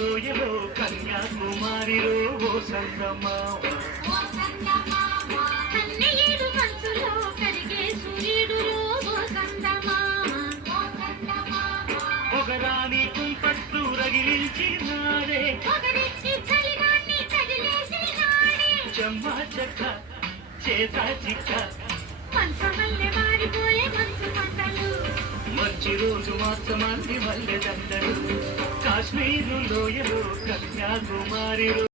లోయలో కన్యాకుమారిలో ఓ సంగమావ ఒకరాని కుంపట్టు రగిలించినాడే చెమ్మా చెక్క చేత చిక్క మంచి రోజు మాత్రమంది మల్లె దండలు కాశ్మీరు లోయలో కన్యాకుమారిలో